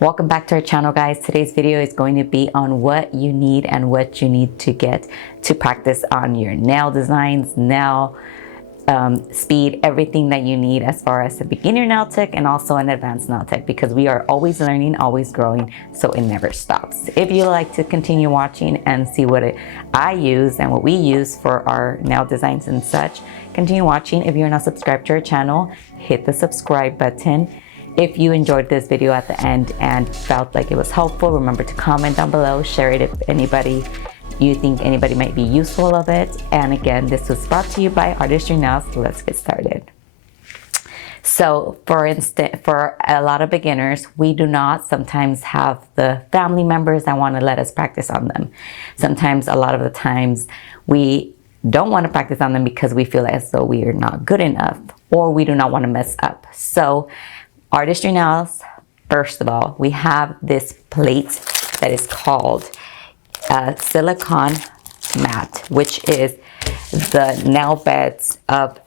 Welcome back to our channel, guys. Today's video is going to be on what you need and what you need to get to practice on your nail designs, nail speed, everything that you need as far as a beginner nail tech and also an advanced nail tech, because we are always learning, always growing, so it never stops. If you like to continue watching and see what I use and what we use for our nail designs and such, continue watching. If you're not subscribed to our channel, hit the subscribe button. If you enjoyed this video at the end and felt like it was helpful, remember to comment down below, share it if you think anybody might be useful of it. And again, this was brought to you by Artistry now, so let's get started. So for instance, for a lot of beginners, we do not sometimes have the family members that want to let us practice on them. Sometimes, a lot of the times, we don't want to practice on them because we feel as though we are not good enough or we do not want to mess up. So Artistry Nails, first of all, we have this plate that is called Silicone Mat, which is the nail beds of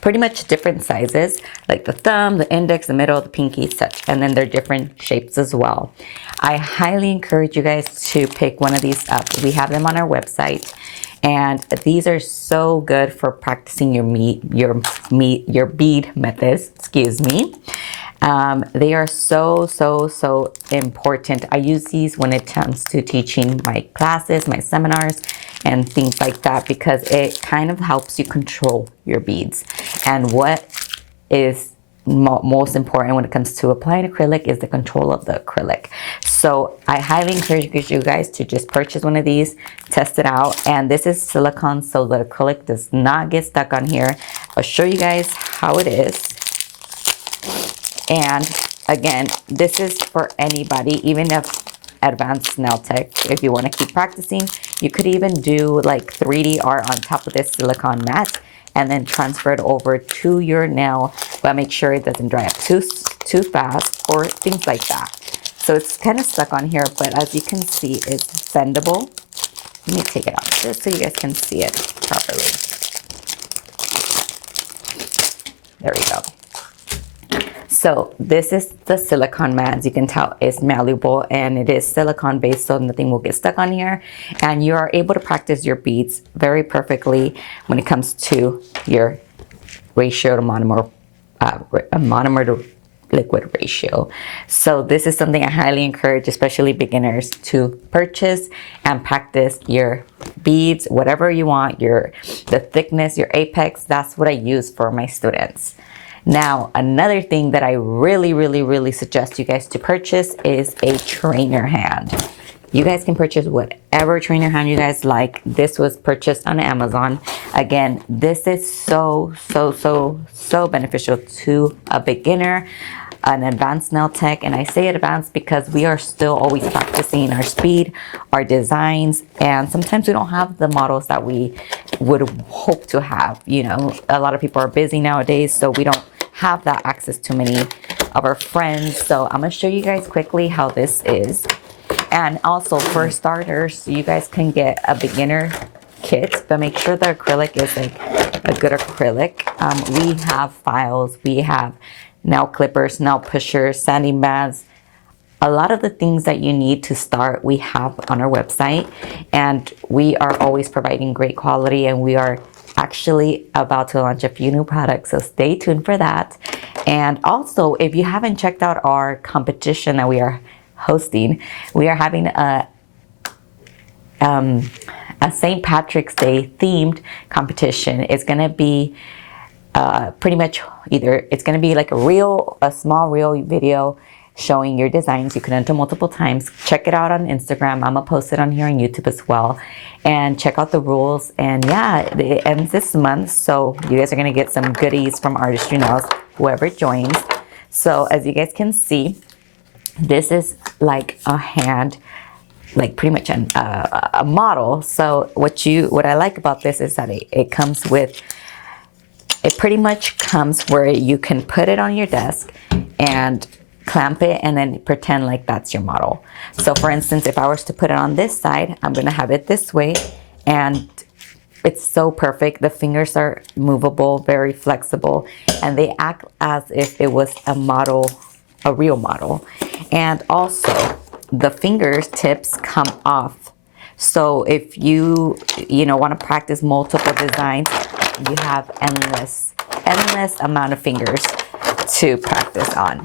pretty much different sizes, like the thumb, the index, the middle, the pinky, such, and then they're different shapes as well. I highly encourage you guys to pick one of these up. We have them on our website. And these are so good for practicing your bead methods, excuse me. They are so important. I use these when it comes to teaching my classes, my seminars, and things like that, because it kind of helps you control your beads. And what is most important when it comes to applying acrylic is the control of the acrylic. So I highly encourage you guys to just purchase one of these, test it out. And this is silicone, so the acrylic does not get stuck on here. I'll show you guys how it is. And again, this is for anybody, even if advanced nail tech. If you want to keep practicing, you could even do like 3D art on top of this silicone mat and then transfer it over to your nail, but make sure it doesn't dry up too fast or things like that. So it's kind of stuck on here, but as you can see, it's bendable. Let me take it off just so you guys can see it properly. There we go. So this is the silicone mat. As you can tell, it's malleable and it is silicone based, so nothing will get stuck on here. And you are able to practice your beads very perfectly when it comes to your ratio to monomer, monomer to liquid ratio. So this is something I highly encourage, especially beginners, to purchase and practice your beads, whatever you want, the thickness, your apex. That's what I use for my students. Now, another thing that I really suggest you guys to purchase is a trainer hand. You guys can purchase whatever trainer hand you guys like. This was purchased on Amazon. Again, this is so beneficial to a beginner, an advanced nail tech. And I say advanced because we are still always practicing our speed, our designs, and sometimes we don't have the models that we would hope to have. You know, a lot of people are busy nowadays, so we don't have that access to many of our friends. So I'm gonna show you guys quickly how this is. And also for starters, you guys can get a beginner kit, but make sure the acrylic is like a good acrylic. We have files, we have nail clippers, nail pushers, sanding bands. A lot of the things that you need to start, we have on our website, and we are always providing great quality, and we are actually about to launch a few new products, so stay tuned for that. And also, if you haven't checked out our competition that we are hosting, we are having a St. Patrick's Day themed competition. It's gonna be pretty much it's gonna be like a small reel video showing your designs. You can enter multiple times. Check it out on Instagram. I'm gonna post it on here on YouTube as well. And check out the rules. And yeah, it ends this month, so you guys are gonna get some goodies from Artistry Nails, whoever joins. So as you guys can see, this is like a hand, like pretty much a model. So what I like about this is that it comes with, it pretty much comes where you can put it on your desk and clamp it and then pretend like that's your model. So for instance, if I was to put it on this side, I'm gonna have it this way, and It's so perfect. The fingers are movable, very flexible, and they act as if it was a model, a real model. And also the finger tips come off. So if you want to practice multiple designs, you have endless amount of fingers to practice on.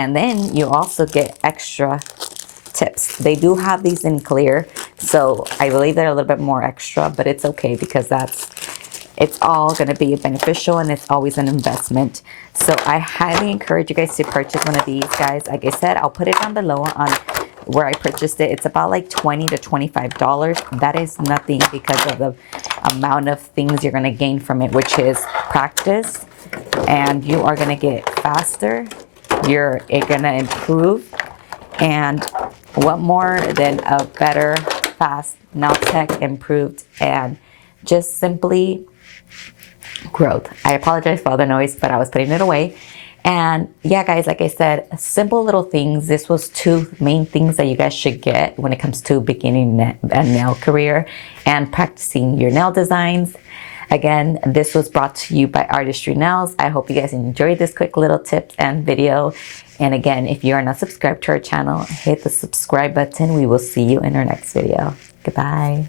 And then you also get extra tips. They do have these in clear, so I believe they're a little bit more extra, but it's okay because it's all going to be beneficial and it's always an investment. So I highly encourage you guys to purchase one of these, guys. Like I said, I'll put it down below on where I purchased it. It's about like $20 to $25. That is nothing because of the amount of things you're going to gain from it, which is practice, and you are going to get faster. You're going to improve. And what more than a better, fast nail tech, improved, and just simply growth. I apologize for all the noise, but I was putting it away. And yeah, guys, like I said, simple little things. This was 2 main things that you guys should get when it comes to beginning a nail career and practicing your nail designs. Again, this was brought to you by Artistry Nails. I hope you guys enjoyed this quick little tip and video. And again, if you are not subscribed to our channel, hit the subscribe button. We will see you in our next video. Goodbye.